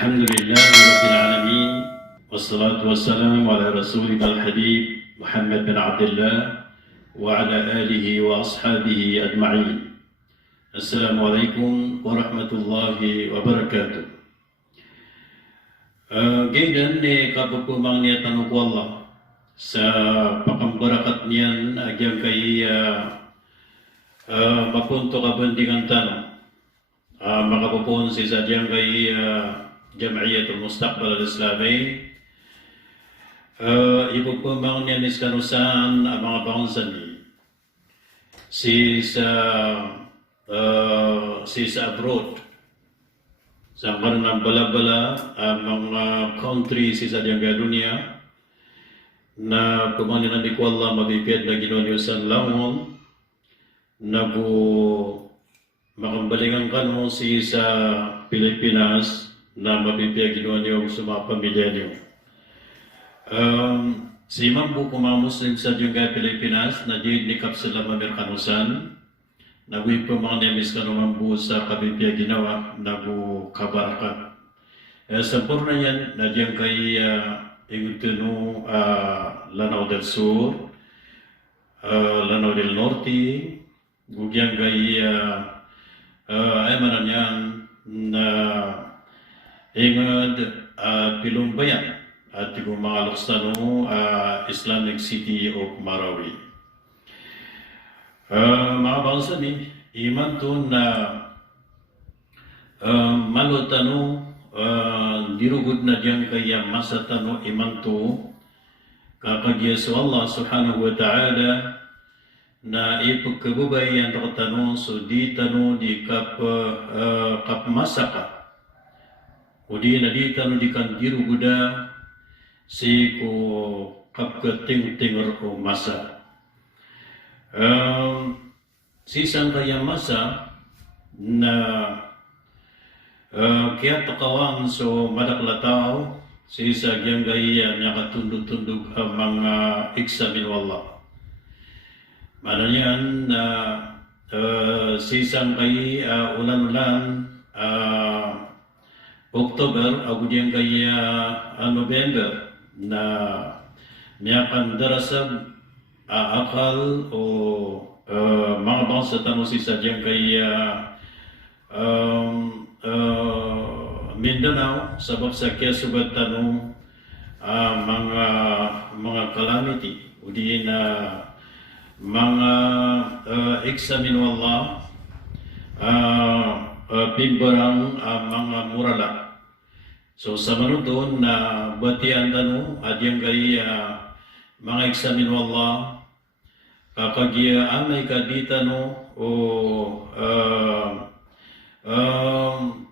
الحمد لله رب العالمين والصلاة والسلام على رسولنا الحبيب محمد بن عبد الله وعلى آله وأصحابه أجمعين. السلام عليكم ورحمة الله وبركاته. Gaydan ni kapagpumang niya tanong ko Allah sa pakambarakat niyan agyang kay mapunto kabandingan tanong. Makapupun si sadyang kay Jam'iyatul Mustaqbal al-Islami. Ipupumang niya ni kanusan ang mga bangsan ni si sa abroad. Sa ng bala-bala mga country si sadyang kay dunia na kumanin ni ko Allah mabipiyad na ginoniusan lamon na po makambalingan ka no si sa Pilipinas na mabibiyag ginawa niyo sa mga pamilya niyo. Si Imam po kumamuslim sa yung Pilipinas na di nikap sila mamerkanusan na buhay po mga nemis ka naman po sa kabibiyag ginawa na po kabarakat. Sampurna yan na diyan kay Ingutino Lanao del Sur, Lanao del Norte, gugyang kay ay manan yan na ingad Pilumbayan at yung mga Luxtano Islamic City of Marawi. Mga bangsa ni iman to na malutano dirugod na diyan kaya masatano iman to kakagyaso Allah subhanahu wa ta'ala na ipagkabubayan na tanong so di tanong di kap masaka o di na di tanong di kandiru guda si ko kap kating-tingar ko masa si isang kaya masa na kaya takawang so madaklataw si isa gyang gaya niya katundog-tundog ang mga iksamin wallah. Mana yan na sisang kay ulan-ulan October ako diyan kay November na miyakan darasab akal o mga bangsa tanong sisa diyan kay Mindanao sabab sa kaya subat tanong mga calamity o di na mga eksamin wallah bimbarang mga murala. So sa manudon na batian tanu adyang kay mga eksamin wallah kakagya amay kadita no o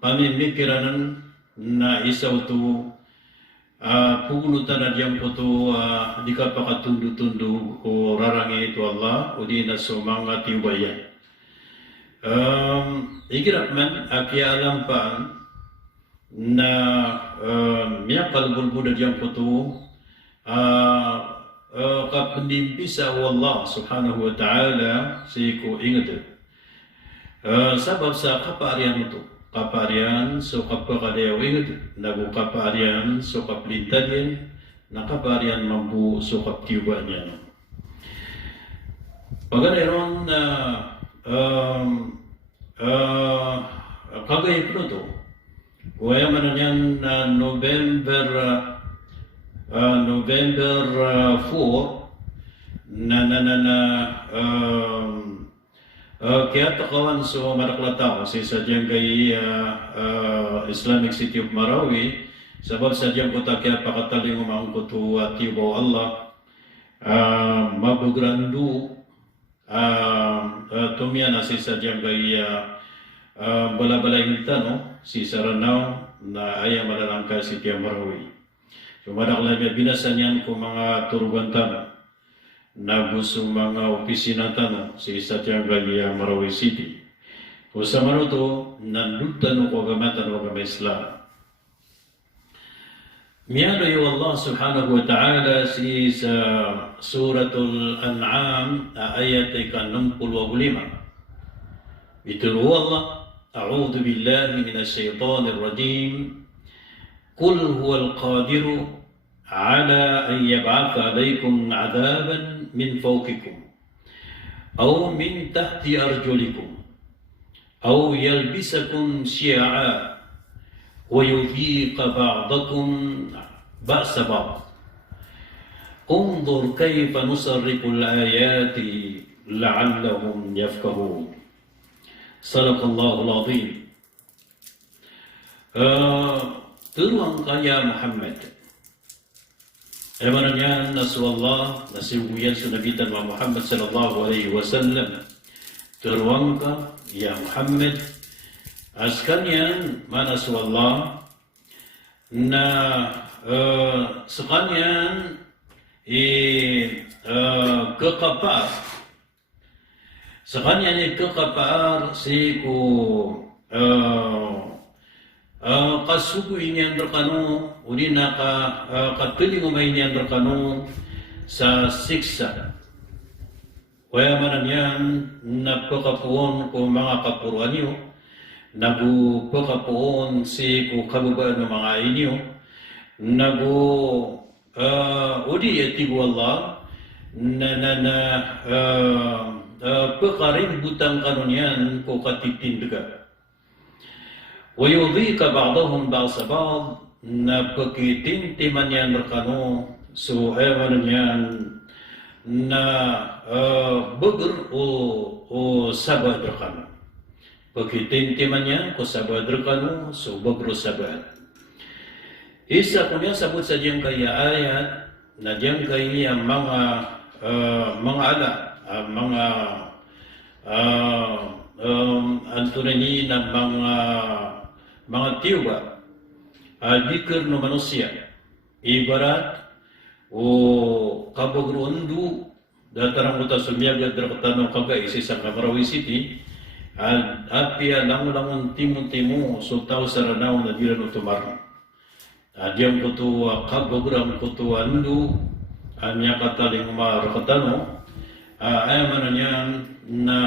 pamimikiranan na isaw to pugulutan na diyan po ito di ka pakatundo-tundo o rarangi ito Allah o di na so mga tiwayan. Igirap man kaya alam pa na miyak kalbulbo na diyan po ito kapandimpi sa Allah subhanahu wa ta'ala si ko ingat sabab sa kaparian ito. Kaparian so kapakadewing nagu kaparian so kaplintadin na kaparian mambu so kaptiwa niya. Pagkairon na kagay po ito kaya man yan na November 4 kaya takawan so maraklataw si sadyang kay Islamic City of Marawi sabab sadyang ko kaya pakataling umangko to tibaw Allah mabugrandu tumya na si sadyang kay balabalay no si Saranaw na ayam malalangka si Tia Marawi. So madaklay binasan yan ko mga turugan tanong na gusto mga opisina tanong si sadyang kay Marawi City. O sa manuto, nandutan ko agamatan o agama Islam. Miyano yung Allah subhanahu wa ta'ala si sa Suratul An'am ayat ika-65. Itulu Allah, A'udhu billahi minasyaitanir rajim. قل هو القادر على أن يبعث عليكم عذابا من فوقكم أو من تحت أرجلكم أو يلبسكم شيعا ويذيق بعضكم بأس بعض انظر كيف نصرف الآيات لعلهم يفقهون. صدق الله العظيم. Turuan kaya Muhammad. Emanan yan nasallallahu nasibuyan sunabitan wa Muhammad sallallahu alaihi wasallam. Turuan ka ya Muhammad. Askan yan manasallallahu na sekanyan kekapar. Sekanyan kekapar si ku kasugo inian berkanu unina katuling umay inian berkanu sa siksa. Kaya manan yan napakapuon ko mga kapuruan niyo, nagupakapuon si ko kababaan ng mga inyo, udi etigo Allah na pekarin butang kanunyan ko katitindaga. ويضيق بعضهم بعض بعض na pakitintiman yan berkanu so ewan yan na beger o sabad berkanu pakitintiman yan ko sabad berkanu so beger o sabad. Isa kunya sabut sa diyang kaya ayat na diyang kaya mga ala mga antunani na mga tiuba dikir no manusia ibarat o kabagruundu datarang uta sumiaga drakatano kaga isi sa Kamarawi City apia langulangun timu so tau saranaw na diran utumar diam kutu kabagram kutu andu anya kataling marakatano ayaman na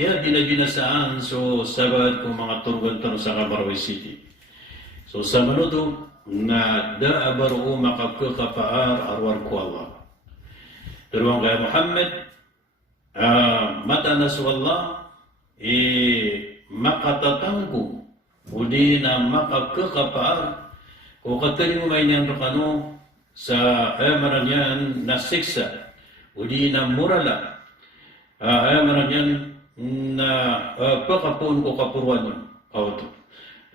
kaya dinasaan so sabat kung mga turban tanong sa Kamarawi City. So sa manudo na daabaro makakakapaar arwar ko Allah. Teruang kaya Muhammad mata na sa Allah makatatangko udi na makakakapaar kung kataling umay niyan rakano sa ayamaran yan na siksa udi na murala ayaman yan na pakapun ko kapuruan yun. Kauto.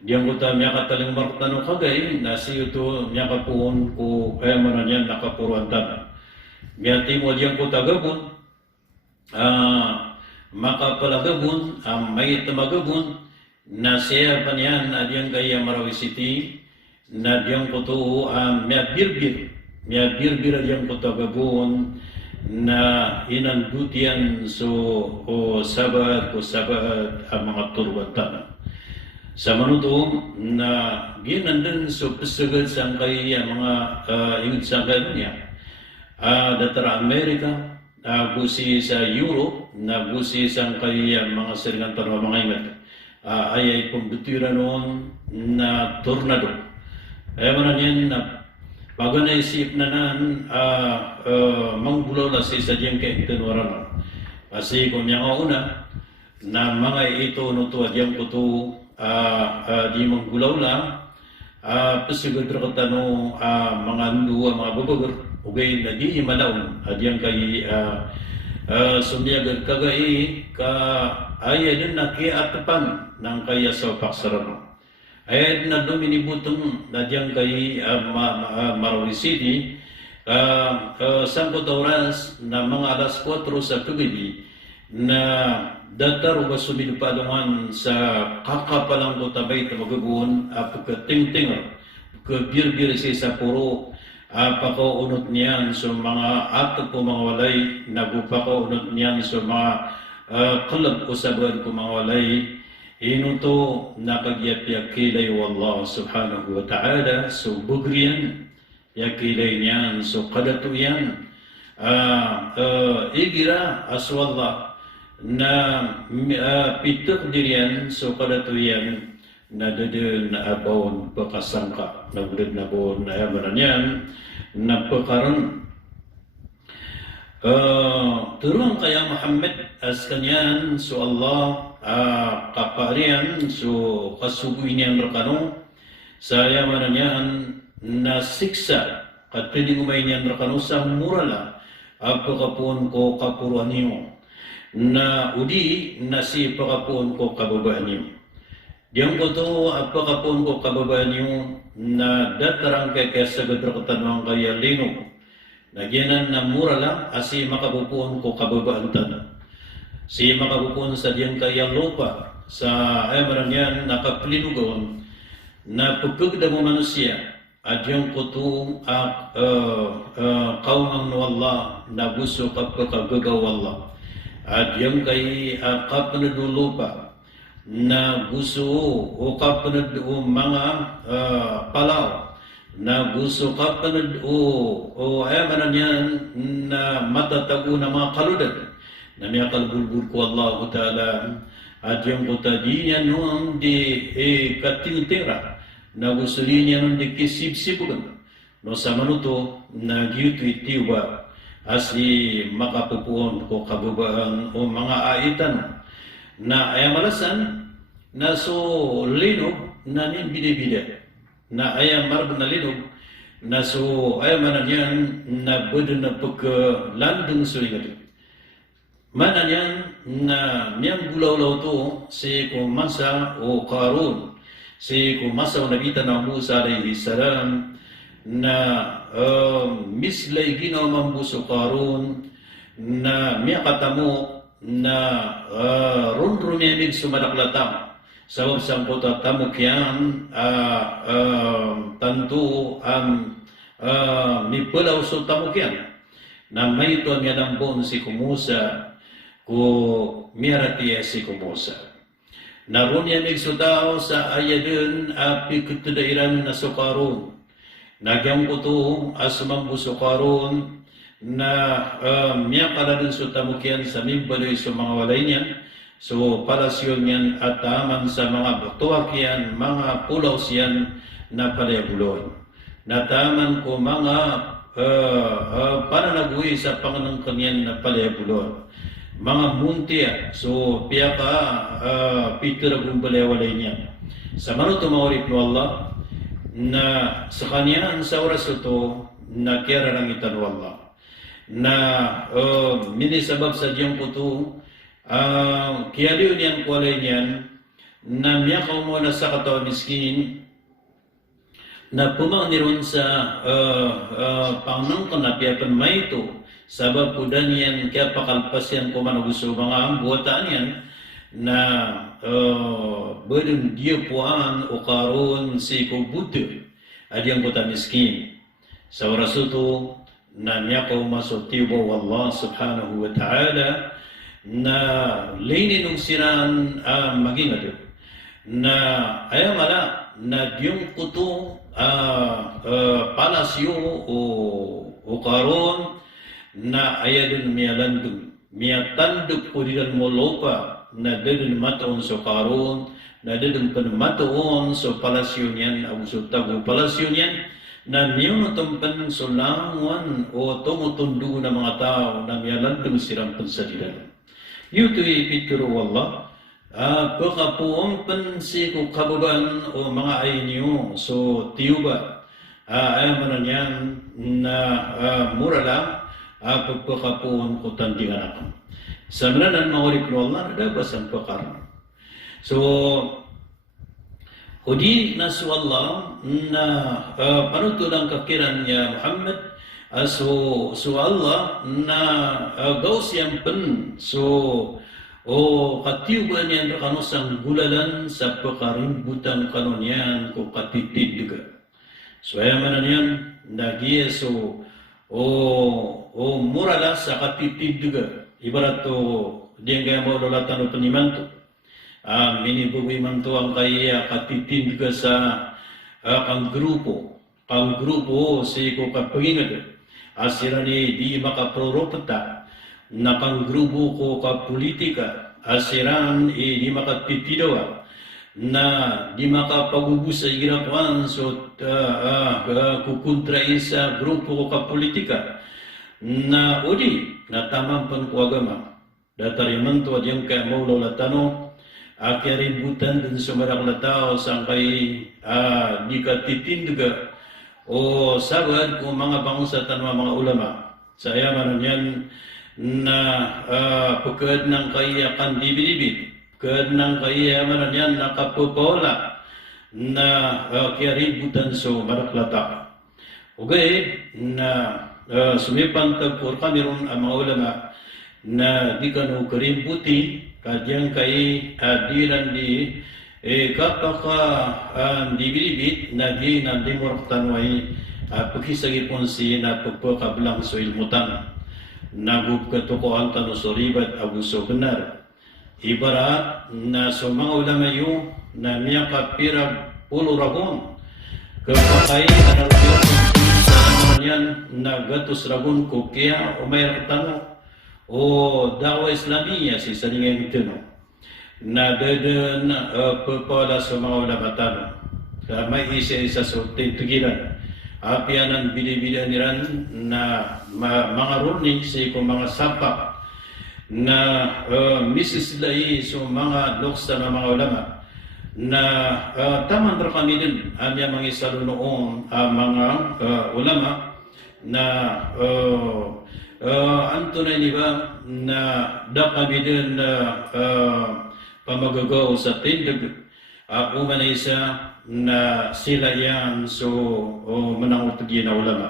Diyan ko ta miya kataling markatano kagay na siyo to miya kapun ko ayaman yan nakapuruan tanan. Miya timo diyan ko tagabun makapalagabun may tamagabun na siya pa niyan adiyang kaya Marawi City na diyan ko to miya birbir adiyang ko tagabun na inandutian so sabat ang mga turban tanah. Sa manutom na ginandan so pesagad sang kay mga ingid sang niya. Datara Amerika, gusi sa Europe, gusi sang kay mga siringan tanah mga ingat. Ayay pembutiran noon na tornado. Ay manan na bago naisip na nan mangbulaw na si sadyang kaya itinuwaran. Kasi kung yung una na mga ito nuto adyang kuto di manggulaw lang pasigod rakatano mga andu mga babagar ugay na di imanaw adyang kay sumiyagad kagay ka ay din nakiatapan ng kaya sa paksarano. Ay na luminibutong na diyang kay Marawi City sangkot oras na mga alas 4 sa gabi na datar o suminupadungan sa kakapalang ko tabay tamagabuon pagkating-tingar pagkabirbir sa puro pakaunot niyan sa mga ato po mga walay nagupakaunot niyan sa mga kalab ko sabad ko mga walay inuto nakagyap kilay wallah subhanahu wa ta'ala so bugriyan yakilay niyan so kadatuyan igira aswallah na pituk diriyan so kadatuyan na dede na abawon pakasangka na gulid na bon na yamanan yan na pekaran turun kaya Muhammad as kanyan so Allah kaparian so kasubuin yang rekano saya mananyan na siksa kat pwede ngumain yang rekano sa murala apakapun ko kapuruan niyo na udi na si pakapun ko kababaan niyo diyan ko to apakapun ko kababaan niyo na datarang kaya sagad rakatanwang kaya linog nagyanan na murala asi makabupuan ko kababaan tanah si makabupuan sa diyan kaya lupa sa ayamaran yan nakaplinugon na pagkagda mo manusia at yung kutung kaumang no Allah na gusto kapagagaw Allah at yung kay kapanad lupa na gusto o kapanad o mga palaw na gusto kapanad o ayamaran yan na matatago na mga kaludan na may kalbulbul ko Allah Ta'ala at yung kutadinya noong di katingtira na gusto niya noong di kisip-sipugan no sa manuto na giyuto itiwa asi makapupuon ko kababaan o mga aitan na ayamalasan na so linog na ninbide-bide na ayam marab na linog na so ayamanan yan na bada na paglandang suligado mana yan na miyang gulaw-law to si kumasa o Qarun si kumasa o nabita na Musa alayhi salam na mislay ginawang buso Qarun na miya katamo na run-rumimig sumadaklatang sabab sang kota tamok yan tanto mipulaw so tamok yan na may ito ang yanambon si Kumusa ko miratiya si Kumusa. Naroon niya nagsudao sa ayadun api kutudairan na Qarun. Nagyang ko to asumang buso Qarun na miya kaladun so tamukyan sa mimbaloy sa mga walay niyan. So palasyon yan at taman sa mga batuak yan, mga pulaw siyan na palayabulon. Nataman ko mga pananaguhi sa panganang kanyan na palayabulon. Mga muntia, so piyaka pitira gumbalewalay niya. Sa manuto maurip no Allah, na sa kanya sa oras ito, na kera ng itan Allah. Na minisabab sa diyang puto, kiyaliw niyan kuwalay niyan, na miyakaw mo na sa katawan miskin, na pumangniron sa pangnang kanapiapan may ito, sabab po dan yan, kaya pakalpas yan kung managusto mga buwataan yan, na bedeng dia puan o Qarun si kubutir, adiyang kota miskin. Sa oras ito, na niya ko masutibo Allah subhanahu wa ta'ala, na lini nung siraan maging ito, na ayamala, na diyong kuto palasyo o Qarun, na ayadun miyalandun miyatanduk ko dilan mo lopa na dadun mataon sa Qarun na dadun panmataon sa palasyon yan o sa tago palasyon yan na niyon natampan sa langan o tumutundo ng mga tao na miyalandun silang pansalilan yuto ipituro Allah pagkapuong pansi ko kababan o mga ayinyo so tiyuba ayaman yan na mura lang pagpakapuan ko tandingan ako. Sa mananan maurip no Allah, nadabas ang pakaran. So, hudi na su Allah na panuto ng kakiran niya Muhammad, so Allah na gaus yang pen, so katiuban niyan kanosang gulalan sa pakarimbutan kanonyan ko katitid juga. So, ayaman yan, nagiya so, murala sa katitid juga. Ibarat to, diyan kaya mo lolatan o panimanto. Minibuwi man to ang kaya katitid juga sa kang grupo. Kang grupo si ko kapangingad. Asira ni di makaproropata. Na kang grupo ko ka politika. Asiran di makatitidawa. na di makapagubos sa ginakuan so kukontrain sa grupo ka politika na udi na tamang pankuagama datari man to adiyang kay maulo latano akiributan din sumarak na tao sangkay di ka titindiga o sabad kung mga bangsa tanwa mga ulama sa ayaman yan na pagkad ng kayakan dibidibid pagkad ng kayaman yan nakapupola na kiributan sumarak lata okay na sumipan tagpur kami ron ang mga ulama na di ka no karimbuti kadyang kay adiran di kapaka di bilibit na di na di morak tanway pagkisagipon si na pagpakablang so ilmutan nagub katukoan tano so ribat abuso benar ibarat na so mga ulama yung na miya kapira pulo ragon kapakay anarapiyot sa naman yan na gatos ragon ko kaya umayrak tanong o dawa Islamiyah si saringan itu na dadan pepala sa mga ulama tanong may isa-isa sa tintugiran apianan bili-bili niran na mga ruling sa ikong mga sapak na misisilay sa mga loksa ng mga ulama na taman ra kami din amya mga isalunoong mga ulama na antunay niba na kami din pamagagaw sa tindag uman na isa na sila yan so manangutugin na ulama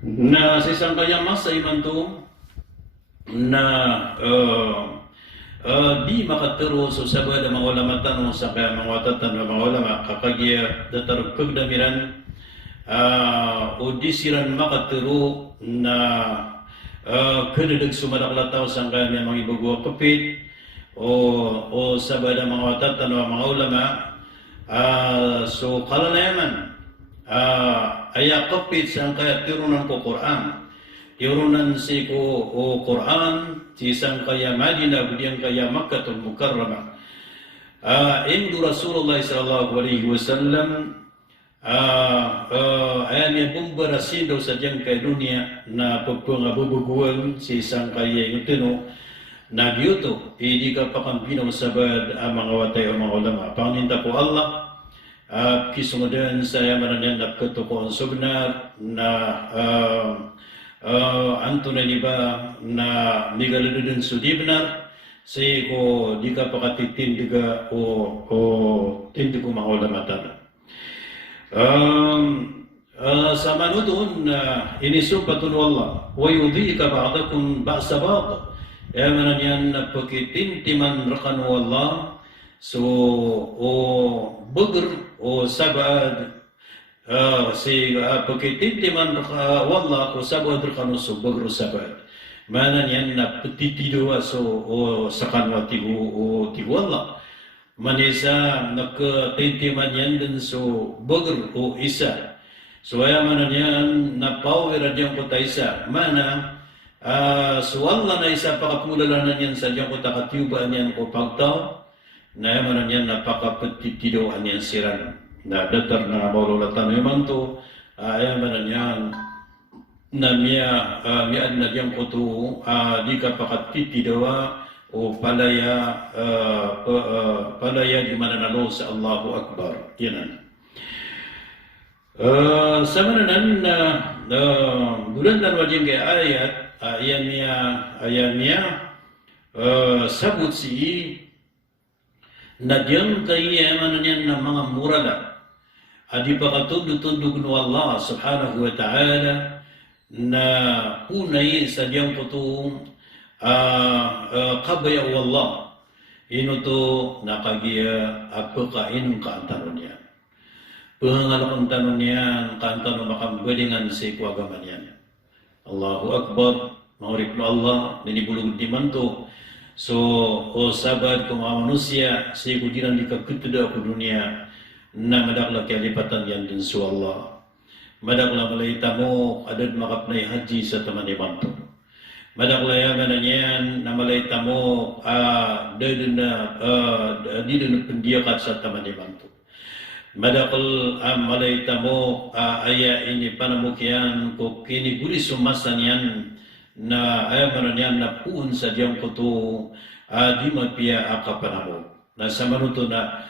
na sa isang kaya masa iman to na di makaturo so sabay ng mga ulama tanong sa kaya mga watatan ng mga ulama kakagya datarog pagdamiran o di siran makaturo na kanadag sumadaklat sa kaya mga ibagwa kapit o sabay ng mga watatan ng mga ulama so kalalayaman aya kapit sa kaya tirunan ko Quran tirunan si ko o Quran si sang kaya Madinah budiyang kaya Makkatul Mukarramah indu Rasulullah sallallahu alaihi wasallam ayan yung bumbarasin daw sa diyang kay dunia na pagpangabubuguan si sang kaya yung tino nagyuto hindi ka pakampinaw sabad ang mga watay o mga ulama panginta po Allah kisungudan sa yaman niyan napkatukoan subnar na anto na niba na nigaludun sudi benar say ko di ka pakatitindiga o tindigo mga ulama tanah sa manudun inisupatun Allah wa yudhika ba'dakum ba'sa ba'd yaman niyan napkitintiman rakan Allah so o bugur o sabad si pagkitintiman wallah ko sabad rakan so bugur sabad mana niyan na petitido so o sakanwa tigo Allah manisa nakatintiman yan din so bugur o isa so yaman niyan na power diyan ko ta isa mana so Allah na isa pakapulalanan yan sa diyang kutakatiyuban yan ko pagtaw na yaman yan napakapatitidoan yan siran na datar na maululatan yaman to yaman yan na miad na diyang kutu di ka pakatitidoa o palaya di mananalo sa Allahu Akbar yanan sa mananan na bulan dan wajing kay ayat ayan niya sabut si na diyang kayaman niyan ng mga murala adi pa katundog-tundog no Allah subhanahu wa ta'ala na punay sa diyang putong kabayaw Allah ino to nakagiya apakain kaantano niya pangalakang tanong niya kaantano makambalingan sa ikuagaman niya Allahu Akbar, mangurip na Allah, ninibulog di manto. So, o sabad kung mga manusia, sa ikudinan di kagkituda ko dunia, na madakla kialipatan yan din sa Allah. Madakla malayita mo, adad makapnay haji sa taman ni manto. Madakla yaman na niyan, na malay tamo di na pendiakat sa tamanibanto. Madakal malay tamo aya ini panamukian ko kini guri sumasan yan na ayaman yan na puun sa diyang kuto di mapia akapanamo. Na sa manuto na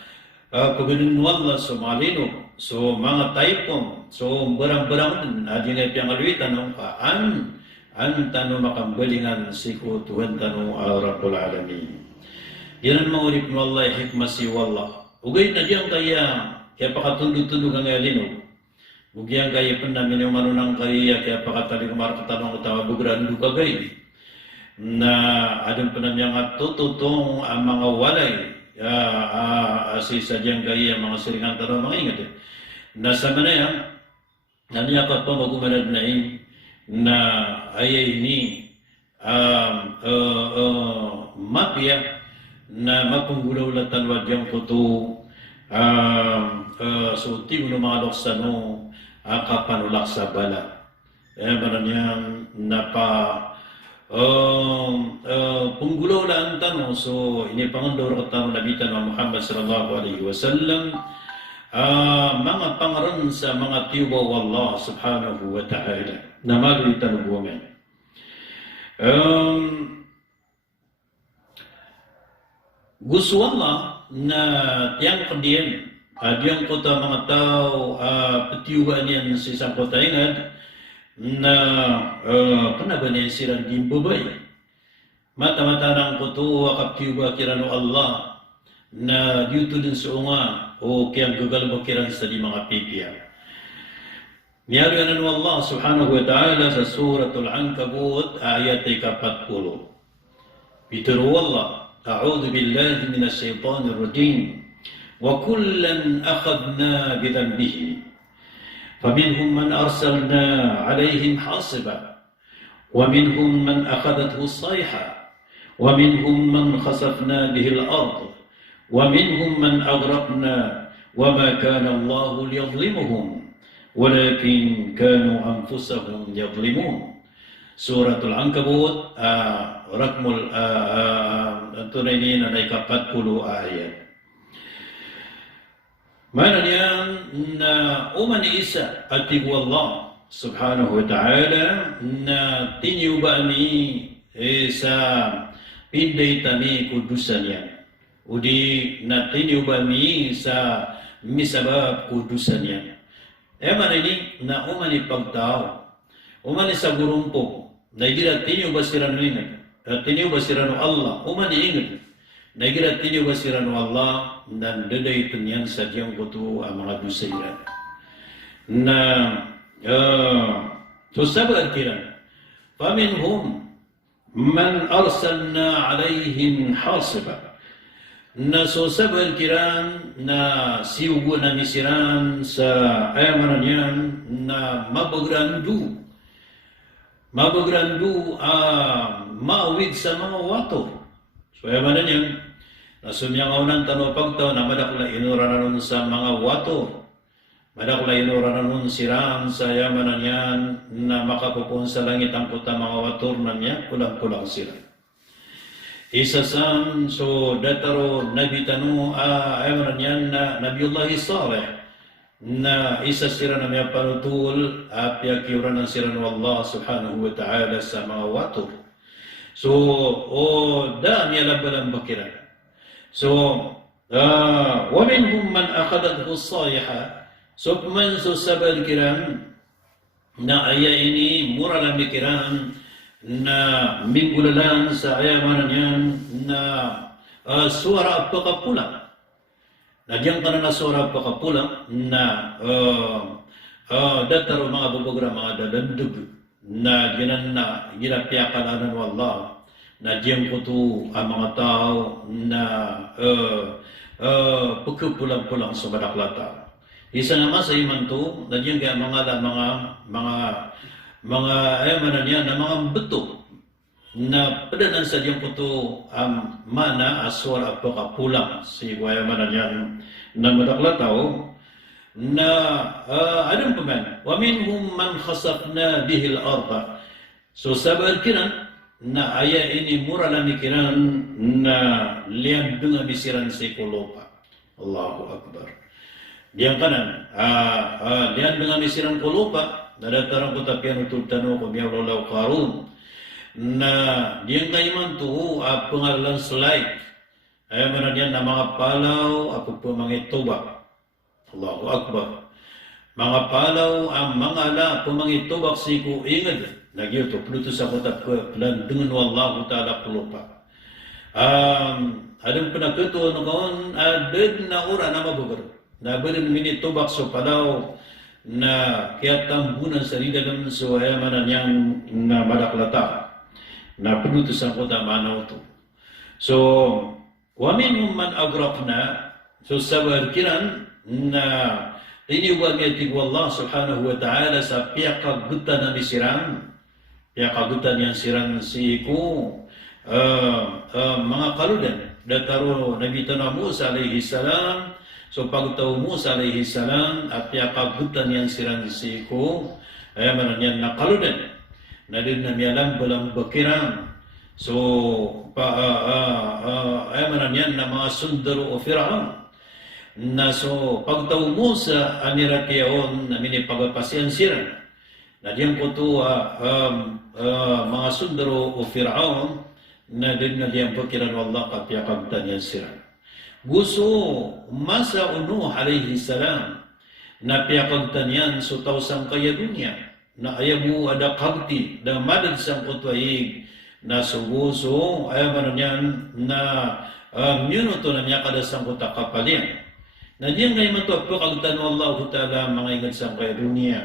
pagandun wala so malino so mga taipong so barang-barang adi nga piyang aluitan ng an tanong makambalingan siku Tuhan tanong Rabbul Alamin. Yan ang mga urip mo Allah hikmah si wala. Ugay na diyang kaya pakatundog-tundog ang alino. Ugyang kaya pa namin yung manunang kaya pakataling marakatanong ko tawa bugrando kagay. Na adon pa namin ang tututong ang mga walay sa diyang kaya mga siringan tanong mga ingat. Nasa manaya, naniyakap pa magumanad na na ayay ni mapya na mapunggulaw latanwad yung kuto so tigo ng mga loksano kapanulak sa bala. Maran niyang punggulaw lang tanong so ini pangandor katang nabitan ng Muhammad sallallahu alaihi wasallam mga pangaran sa mga tiwa Allah subhanahu wa ta'ala na malulitan ng buwaman. Gusto Allah na tiyang kandiyan diyang kota mga tao patiwaan yan sa isang kotaingad na panabanin silang gimbubay. Mata-mata ng koto kaptiwa kirano Allah na dito din sa unga o kiyang gagal mo kirang sa di mga pipiya. Niyariyanan mo Allah subhanahu wa ta'ala sa suratul Ankabut ayat 40. Bitiru Allah, a'udhu billahi minas shaytanir rajim, wa kullan akhadna bidhanbihi. فمنهم من أرسلنا عليهم حاصبا ومنهم من أخذته الصيحة ومنهم من خسفنا به الأرض ومنهم من أغرقنا وما كان الله ليظلمهم ولكن كانوا أنفسهم يظلمون. سورة العنكبوت رقم التنين نيكا 40 آيات. Mana niyan na umani isa at Allah subhanahu wa ta'ala na tinyuba ni sa pinday tami kudusan yan. Udi na tinyuba ni sa misabab kudusan yan. Mana ini na umani pagtao. Umani sa gurumpo. Na igira tinyuba sirano ingat. Tinyuba sirano Allah. Umani ingat. Nagira tinyo basiran Allah dan daday tunyan sa diyang kuto ang mga dusayran. Na so sabar kiran, faminhum man arsalna alayhim hasiba. Na so sabar kiran na siugo na misiran sa ayamanan yan na mabagrandu maawid sa mga wato. So ayamanan yan, nasumyang aunan tanong pagtaw na madakula inuranan sa mga wato. Madakula inuranan siran sa yamanan yan na makapupun sa langit ang puta mga wator na niya, kulang-kulang sila. Isasam, so dataro nabi tanu ayamanan yan na Nabiullahi Saleh na isa sira na may panutul apyakiuran ng sira ng Allah subhanahu wa ta'ala sa mga wator. So, da niya labalang bakiran. So, وَمِنْهُمْ مَنْ أَخَذَتْهُ الصَّيْحَةُ. So, man so sabal kiran na aya ini mura lang kiran na minggulalan sa ayamanan yan na suara pagkapulang. Nagyang ka na suara pagkapulang na dataro mga babagra mga dadandug na ginapiyakalanan ng Allah na diyang kuto ang mga tao na pagkupulang-pulang sa madaklata. Isa naman sa iman to, na diyang kaya mga ayamanan niya na mga beto na padanan sa diyang kuto ang mana aswar at pagkapulang si ayamanan niya na madaklata na anong paman, wa minhum man khasafna bihil arda. So sabar kiran na aya ini mura lamikiran na liang dunga misiran si kolopa. Allahu Akbar. Diang kanan, liang dunga misiran kolopa, nadatarang ko tapian utol tano ko miyaw law karun, na diang kaiman to pengalan slide, ay mana diyan na mga palaw, apo po mga tubak. Allahu Akbar. Mga palaw ang mga ala po mga tubak si ko ingad. Nagyo to pluto sa kota plan dengan wallahu taala kolopa. Adang penakito no kaon aded na ora na mabugar. Na beren mini tubak so palaw na kaya tambunan sa dalam so ayamanan yang na madaklata. Na pluto sa kota manaw to. So wa minhum man agraqna so sabar kiran na iniwagati wallah subhanahu wa ta'ala sa piyakagutan na misirang ya kagutan yang siran si ku mga kaludan dataro Nabi Tanah Musa alaihi salam so pagtaw Musa alaihi salam at ya kagutan yang siran si ku mananyan na kaludan na din na mialam balang bakiran so mananyan na mga sundaro o Fir'aun na so pagtaw Musa aniratiyaon na mini pagpasiyan siran. Na diyan po ito mga sundaro o Fir'aun na din na diyan po kiran wallah kapiyakagtan yan sira. Gusto masa uno alaihi salam na piyakagtan yan so tausang kaya dunya na ayabu ada kagti na madad sang kutwaig na suguso ayaman yan na minuto na niya kada sang kutakapalian. Na diyan ngayon ito piyakagtan wallahu ta'ala mga ingat sang kaya dunya.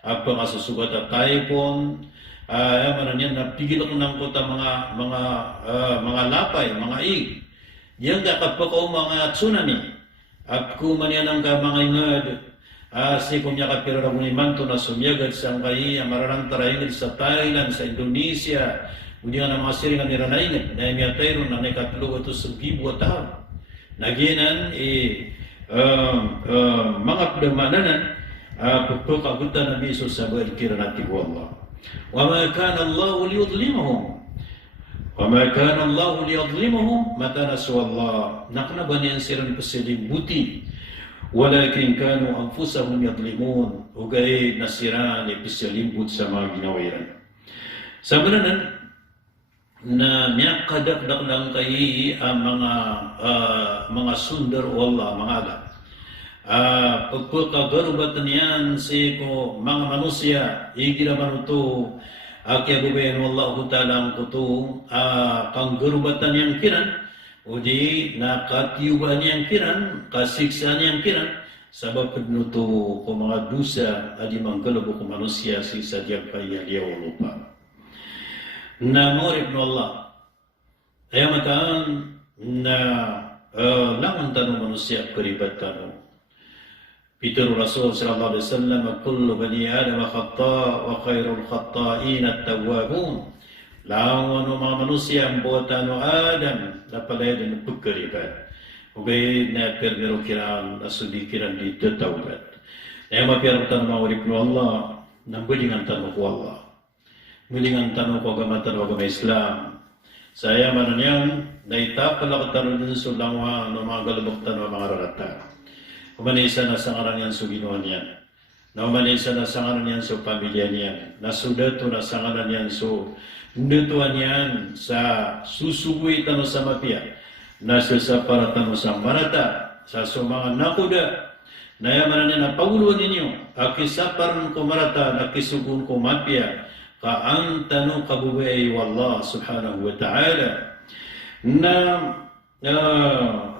Apa kasusugat at tayo po, yan, napigil ako ng kota mga lapay, mga ig. Yan kapag ko mga tsunami, at kumanya ng mga ingad, si kumya kapira mo ni Manto na sumyagad sa kaya, mararang tarayangad sa Thailand, sa Indonesia, hindi nga na mga siringan niranayin, na imiyatay ron na nakatulog ito sa bibo at tao. Naginan, mga pagdamananan, pagkagutan na miso sa berkira natin ko Allah. وَمَا كَانَ اللَّهُ لِيُظْلِمَهُمْ وَمَا كَانَ اللَّهُ لِيُظْلِمَهُمْ مَتَى نَسُوَ اللَّهُ nakna niyan silang pasiling buti walakin kanu anfusahum yadlimun ugay nasiran ipisialimbut sa mga ginawiran. Sabanan na miyakadak-dak lang kay ang mga sundar o Allah, mga alam. Pagkakagarbatan yan si ko mga manusia ikira manuto kaya bubayan wallahu ta'ala ang kuto kang garbatan yang kiran o di nakatiyuban yang kiran kasiksaan yang kiran sabab penuto ko mga dusa adi manggalabo ko manusia si sadyang kaya liyaw lupa na morib no Allah ay mataan na langan tanong manusia karibatan Pitur Rasul sallallahu alaihi wasallam kullu bani Adam khata' wa khairul khata'in at-tawwabun. Lawan mga manusia ang buatan Adam napalay din pagkaribat. Ugay na permero kiran asudi kiran di tatawbat. Na mapiyarap tanong mga ko Allah nang bulingan tanong ko Allah. Bulingan tanong ko agamatan o agama Islam. Saya mananyang naitapal ako tanong din sa langwa ng mga galabok tanong mga rarata. Umanisa na sa ngaran yan sa ginawa niyan. Na umanisa na sa ngaran yan sa pamilya niyan. Na sudato na sa ngaran yan sa nutuan yan sa susubuy tano sa mapia. Na sa para tano sa marata. Sa mga nakuda. Na yaman na napaguluan ninyo. Akisaparan ko marata. Nakisugun ko mapia. Kaan tano kabubay wallah subhanahu wa ta'ala. Na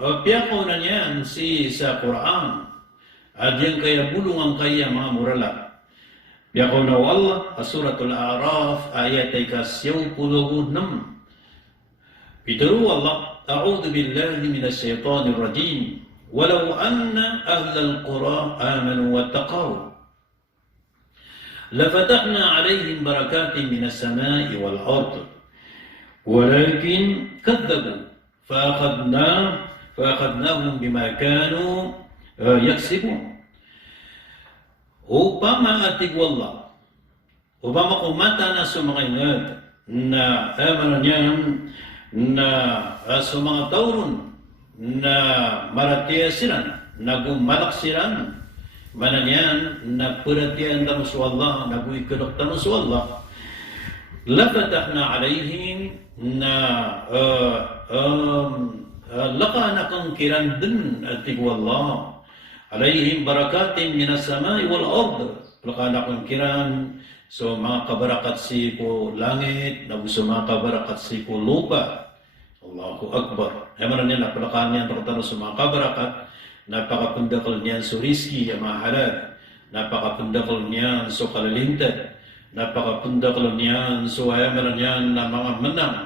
piyakaw na niyan sa Quran at yan kaya bulungan kaya mga murala piyakaw na Allah suratul A'raf ayat ay ka-96 Pitaru Allah a'udhu billahi minas shaitanir rajim walau anna ahlal qura amanu wa taqaw lafatahna alaihim barakatin minas samai wal ard walakin kadzabu فأخذناهم بما كانوا يكسبون. Upama atig wallah, upama kumata na sa mga ingad, na niyan na sa mga tauron na maratiya sila, nagumalak sila, mananyan na perhatian tanu su Allah, naguikulok tanu su Allah, lafatahna alaihim na laka kang kiran din at Allah alaihim barakatin minas samai wal ard, laka kang kiran so mga kabarakat si ko langit, so mga kabarakat si ko lupa. Allahu Akbar. Ayaman niya napalakaan niya pagkatano sa mga kabarakat, napakapundakal niya sa riski ang mga halal, napakapundakal niya sa kalalintad, napakapundakal niya sa ayaman niya na mga menang,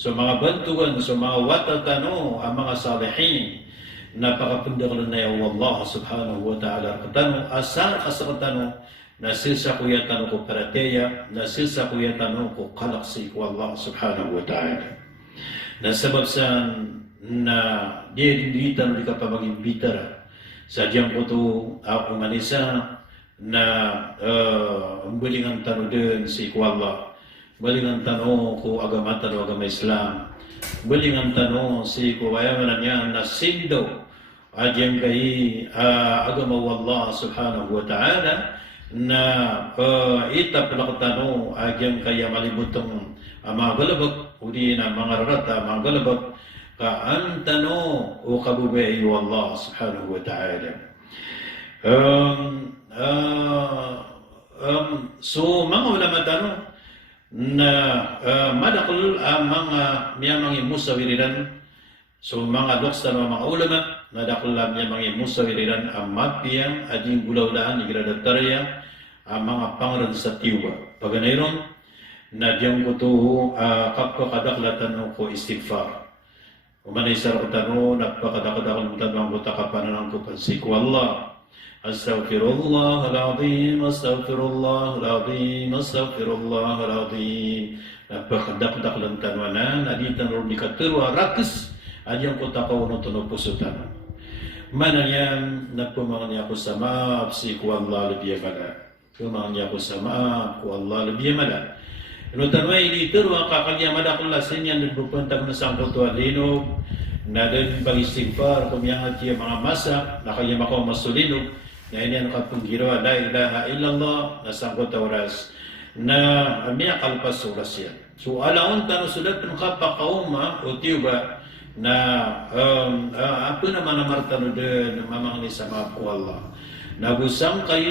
sa mga bantuan, sa mga watatano, ang mga salihin, napakapundakal na yung Allah subhanahu wa ta'ala. Katano, asar kasakatano, nasisa ko yatano ko parateya, nasisa ko yatano ko kalaksi ko Allah subhanahu wa ta'ala. Na sabab sa na dia dinditan di ka maging bitara sadyang ko to ako manisa na balingan tano din si ko Allah, balingan tano ko agama tano agama Islam, balingan tano si ko ayaman niya na sindo adyang kay agama Allah subhanahu wa ta'ala na itap lakatano adyang kaya malibutong mga galabag, uli na mga rarata, mga galabag, kaantano o kabubayi wa Allah subhanahu wa ta'ala. So, mga ulama tano na madakal ang mga miyamang musawiriran, so mga doktor mga ulama, nadakal ang miyamang musawiriran ang mapiyang ading gulaw-laan, igradatarya, ang mga pangalan sa tiwa. Paganayron, na diyang ko to kapakadaklatan ko istighfar. Umanay sa rakatano, napakadakadakan mo ko takapanan ko pansiku Allah. Astaghfirullah al-azim, astaghfirullah al-azim, astaghfirullah al-azim. Napakadakdakan tanwanan, aditan ron dikaturwa rakus, adyang ko takaw no tunog pusutan. Mananyan, nagpumangan niya ko sa maaf, si ku Allah lebih mala. Pumangan niya ko sa maaf, ku Allah lebih mala. Ino tanway dito, ang kakanya madakulasin yan, nagpupuntang na sangkot to alinog, na din pag-istighfar, kumiyangat yung mga masa, na kanya makaw masulinog, na yan kapag girawa, la ilaha illallah, na sangkot oras, na miya kalpas oras yan. So, alaon tanong sulat ng kapakauma, o tiba, na apa naman namartano din, mamangni sa mga po Allah. Nagusang kayo,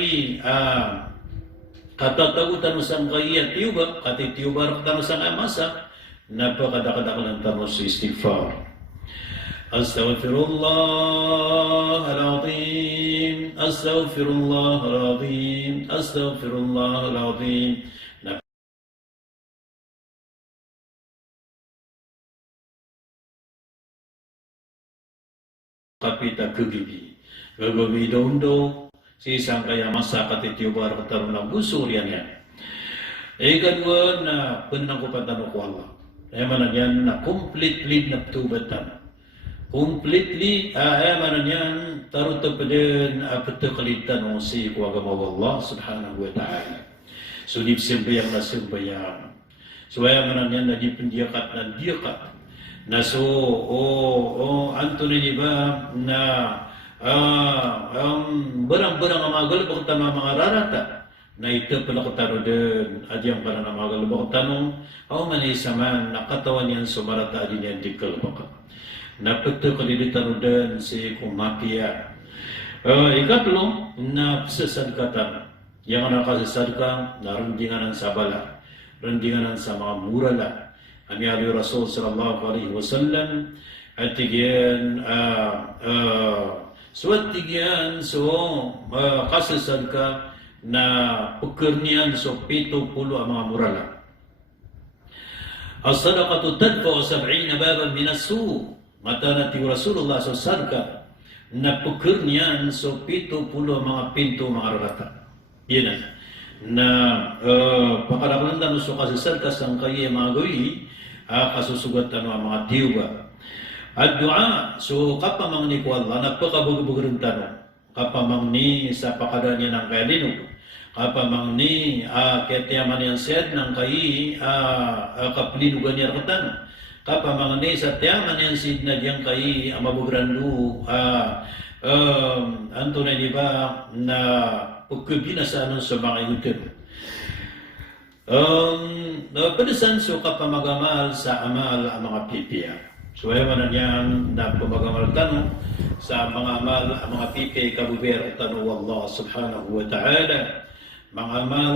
katatagutan mo sang kaya tiyuba, katitiyuba raktan mo sang amasa, napakadakadakalan tamo sa istighfar. Astaghfirullah al-azim, astaghfirullah al-azim, astaghfirullah al-azim. Kapita kebibi, gagobi dondo, si isang kaya masa katitiyubar katarong ng gusto riyan yan. Kadua na punang ko patano ko Allah. Manan yan na completely naptubatan. Completely, manan yan tarot pa din patakalitan o si ko agama Allah subhanahu wa ta'ala. Sunib simbayang na simbayang. So manan yan na di pendiakat na diakat. Na so, Anthony di ba na barang-barang ang mga galabang tanong mga rarata na ito pala ko taro din adyang para na mga galabang tanong man isaman nakatawan yan sumarata adin yan di kalabaka na pito kalilitan din si kumapia. Ikatlo na sasadkatan yang nakasasadka na rundinganan sa bala, rundinganan sa mga murala. Ang yali Rasul sallallahu alaihi wasallam at tigyan suwatigyan so kasasad ka na pagkarnian so 70 ang mga murala. As-sadaqatu tadfa'u 70 baban min as-su'. Mata nati Rasulullah sallallahu na pagkarnian so 70 mga pinto mga rarata. Yan na pakaraman so kasasad ka sang kaya mga gawi kasusugatan ang mga tiyuba. At dua, so kapamang ni ko Allah, napakabugbugurin tanong, kapamang ni sa pakada niya ng kalinog, kapamang ni ketiaman yang sed ng kai kaplinugan niya katan kapamang ni sa tiaman yang sid na diyang kai mabugrandu anto na di ba na pagkabinasan sa mga yutin. Padasan so kapamagamal sa amal ang mga pipiya. So ewan na niyan na pamagamal tanong sa mga amal ang mga pipiya kabuber at tanong Allah subhanahu wa ta'ala. Mga amal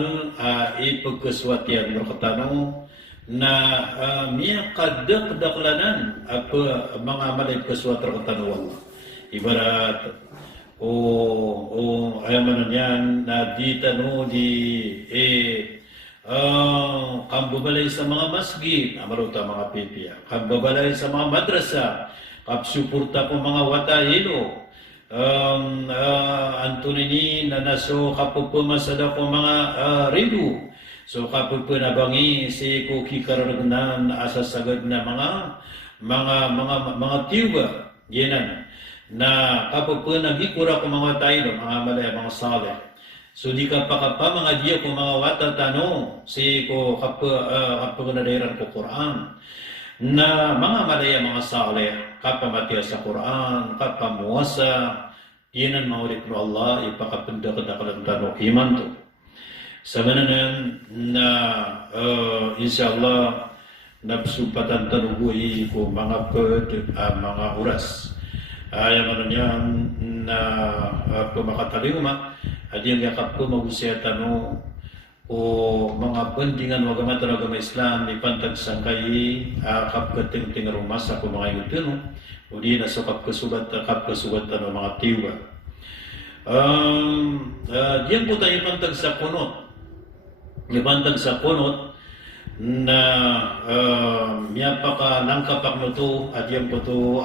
ipagkaswatian berkatanong na miya kadakdaklanan mga amal ipagkaswat berkatanong Allah. Ibarat ayaw man yan na di tanong kambabalay sa mga masjid, amaruta mga pipiya, kambabalay sa mga madrasa, kapsuporta po mga watahilo, antunini na naso kapupumasada po mga ridu, so kapupunabangi si kukikaragnan asasagad na mga tiwa, yanan, na kapupunagikura po mga watahilo, mga malaya, mga saleh. So di ka pa mga diya ko mga watatano si ko kapagunadaran ko Quran na mga malaya mga saleh kapamatiya sa Quran kapamuasa yanan maulit ko Allah ipakapundakadakalan tano iman to sa mananan na insyaallah nabsupatan tanubuhi ko mga mga oras ayaw man yan na pumakataliuma at yung yakap ko magusya tanong o mga bandingan wagamat talaga Islam ipantag sangkay kapkating rumasa ko mga yutin o di na sa kapkasubat tanong mga tiwa. Diyan po tayo ipantag sa kunot. Ipantag sa kunot na miyapaka langkapak no to at yan po to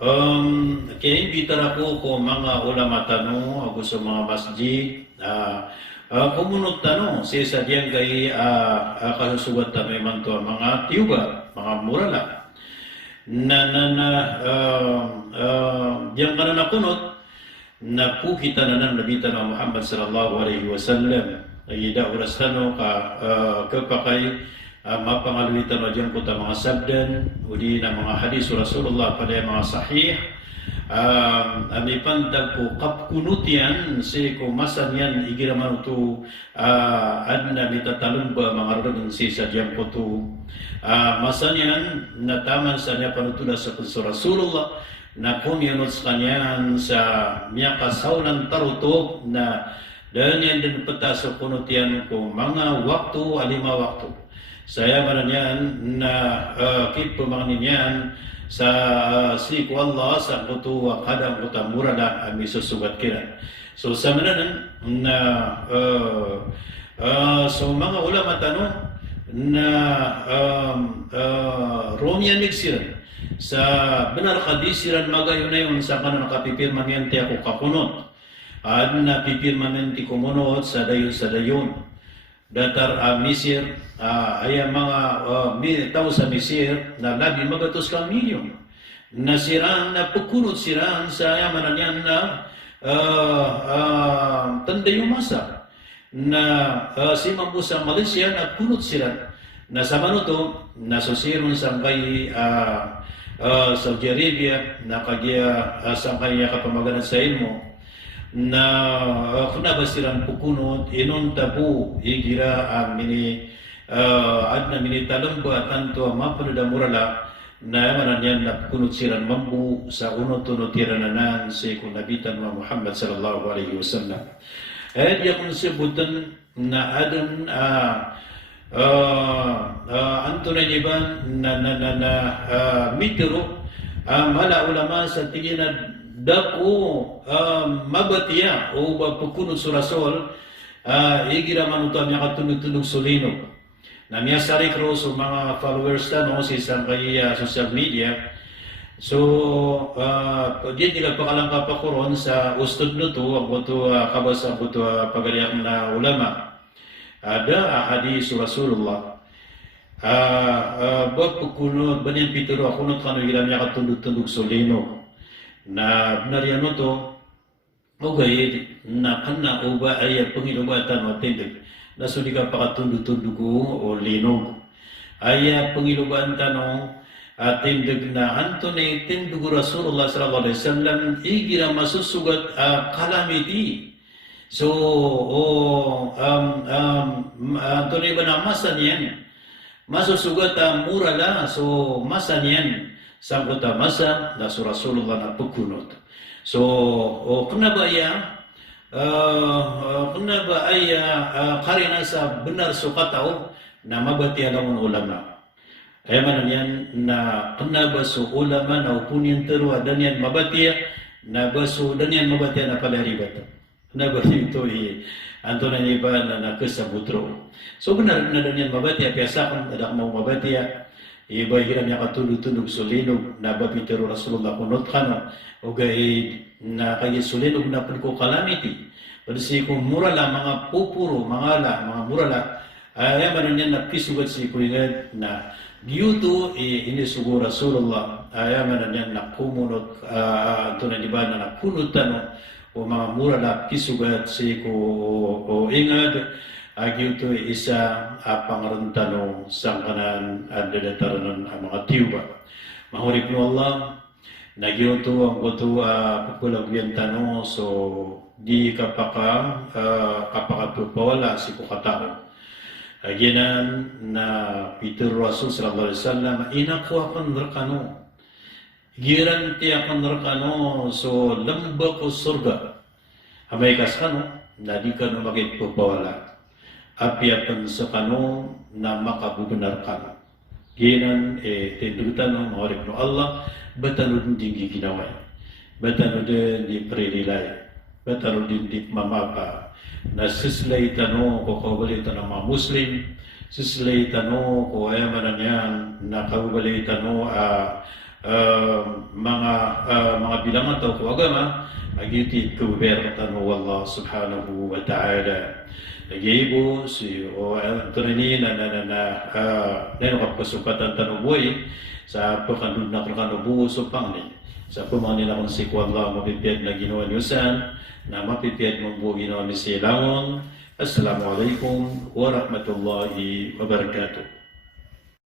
kaya imbitar ako ko mga ulama tanong ako sa mga masjid kumunot tanong sa diyan kay kasusugat tanong man to mga tiuba mga murala diyan ka na nakunot na po kita na ng nabita ng Muhammad sallallahu alaihi wasallam ay ida oras tanong kapakay mapangalulitan na dyan po mga sabdan uli na mga hadis Rasulullah pada mga sahih may pantag po kapkunutian si kumasan yan igiraman ito adna mitatalong ba mga rogan si sa dyan po ito masan yan na taman sa niya panutula sa Rasulullah na kumiyunod sa kanyan sa miyakasaw ng tarutok na dahil yan din patasok kunutian ko mga waktu alima waktu saya mananyan na kipumangin yan sa siku Allah sa kutu wa kadang kutamura na ami susugat kira. So sa mananan na so mga ulama tanong na Romian nagsiran sa benar kadisiran magayon na yun sa kanan kapipirman yan ti ako kakunot. Na pipirman yan ti kumunot sa dayon. Datar Misir ay mga tao sa Misir na labi magatos kang milyon na siraan na pukunot siraan sa yamanan yan na tanda yung masa na si Mambu sa Malaysia na kunot siraan na sa manuto na susiron sa kay Saudi Arabia na kagya sa kaya kapamaganan sa imo na kunabasiran pukunot inon tabu igira amini adna mini talamba tanto mapunuda murala na manan yan na pukunot siran mambu sa unot-unot tirananan si kunabitan wa Muhammad sallallahu alaihi wasallam dia kung sebutan na adun anto na iban na mitro mala ulama sa tingin dako mabatiya o pukunot sa Rasul igira manuta niya katunog-tunog sulino na miya sari cross o mga followers na no si isang kay social media so di nila pakalang kapakuron sa ustod no to ang buto kabasa buto pagaliak na ulama ada hadis Rasulullah buat pukunot banin pituro akunot kanu igira niya katunog-tunog sulino na binariano to Okay, na kana uba ay pangilubatan o tindig. Nasuli ka pakatundog-tundog o linog. Ay pangilubatan tanong at tindig na Antony tindug Rasulullah sallallahu alaihi wasallam igira masusugat calamity. So, Antony ba na masan yan? Masusugat murala. So, masan yan? Sangkot masa na su Rasulullah na pagkunot. So, kena ba ay karina sa benar sukataw na mabati alamon ulama. Kaya man yan na kena ba su ulama na upunin terwa dan yan mabati na basu dan yan mabati na palaribat. Kena ba ito anto na iba na nakasabutro. So benar na dan yan mabati biasa kan ada mau mabati iba hiram niya katulog-tulog sulinog na babitero Rasulullah kunot kana o gay na kaya sulinog na ko calamity. Pwede kung murala mga pupuro, mga murala ay man niya na pisugat si kuingad na dito ini sugo Rasulullah ay man niya na kumunot to na diba na nakunutan o mga murala pisugat si ko o ingad ito isa pangarantano sa kanan at dadataran ng mga tiwa. Mahurip no Allah, nagyoto ang goto pagkulagyan tano so di kapakatupawala si kukatao. Aginan na Peter Rasul sallallahu alaihi wasallam inakuha kan rakano. Giran ti akan rakano so lamba ko surga. Hamay kaskano na di ka no magigpupawala. Apiatan sa kano na makabubenar ka. Ginan tindutan ng mawarip no Allah, batalod din giginaway. Batalod din di predilay. Batalod din di mamapa. Na sislay tano ko kabali ng mga Muslim, sislay tano ko ayamanan yan, na kabali tano mga bilangan tao ko agama, agiti kuber tano Allah subhanahu wa ta'ala. Nag-iibo si Antonini na kapasukatan tanuboy sa pagkandun na kanubuo so pangni. Sa pumangin akong si Allah mapipiyad na ginawa niyusan na mapipiyad mong buo ginawa ni Silangon. Assalamualaikum warahmatullahi wabarakatuh.